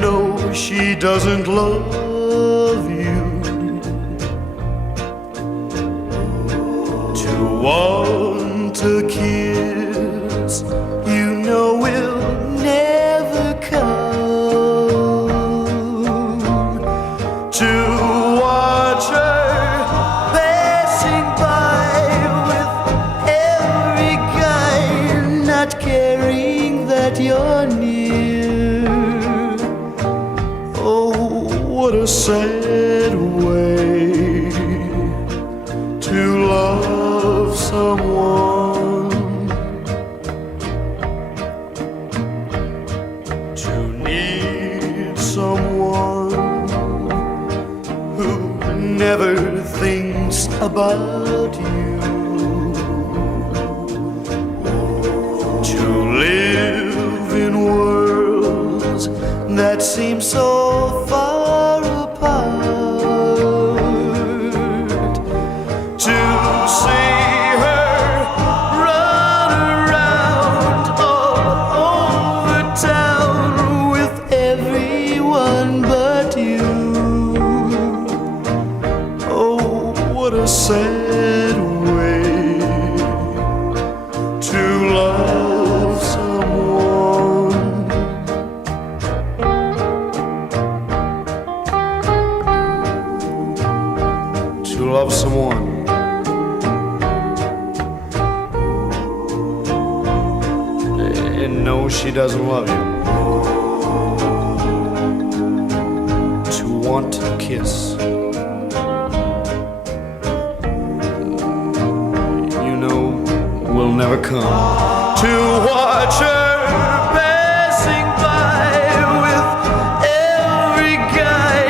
no, she doesn't love you. To want a kiss, you know will never come. To watch her passing by with every guy, not caring that you're near. Oh, what a sad way to love someone, to need someone who never thinks about you, to live in worlds that seem so far apart, to see her run around all over town with everyone but you. Oh, what a sad way to love someone. To love someone and know she doesn't love you. To want a kiss, you know will never come. To watch her passing by with every guy,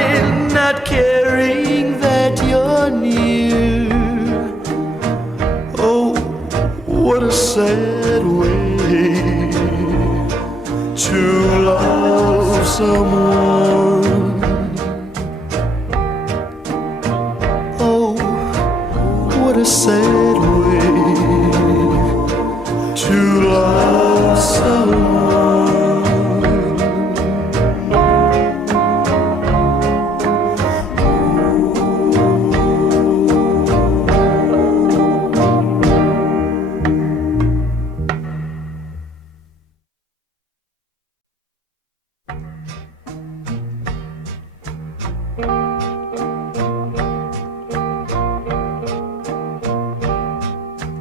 not caring that you're near. Oh, what a sad way to love someone. Oh, what a sad way to love someone.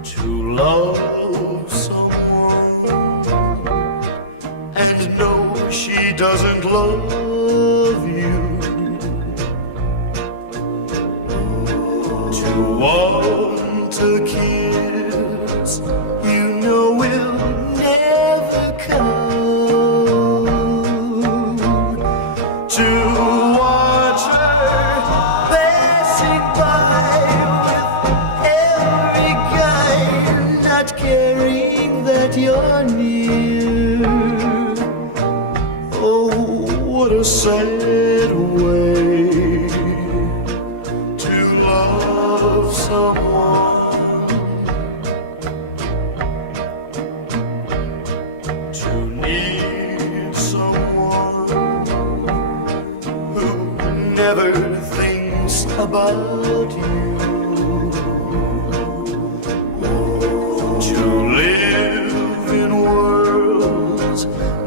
To love someone and know she doesn't love you. To want a kiss, you know will never come. To watch her passing by with every guy, not caring that you're near. Oh, what a sad way to love someone, to need someone who never thinks about you, to live in worlds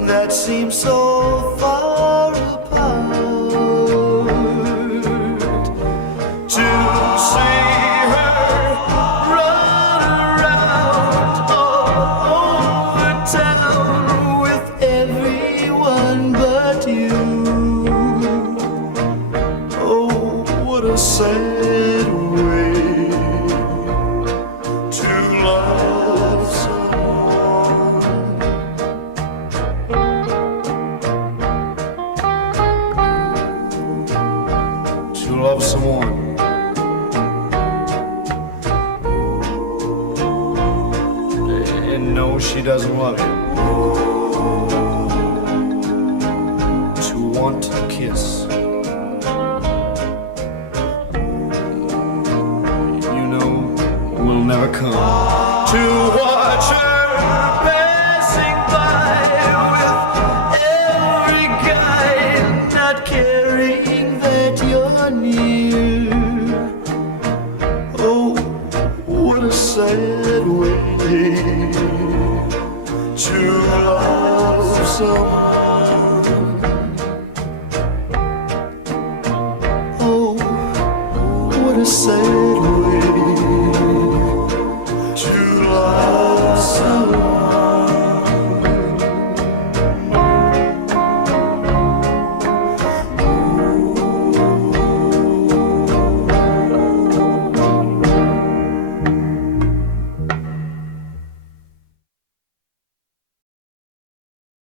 that seem so far apart, to see her run around all over town with everyone but you. Oh, what a sad way to love someone. To love someone and know she doesn't love you. To want a kiss, you know will never come. To watch her passing by with every guy, say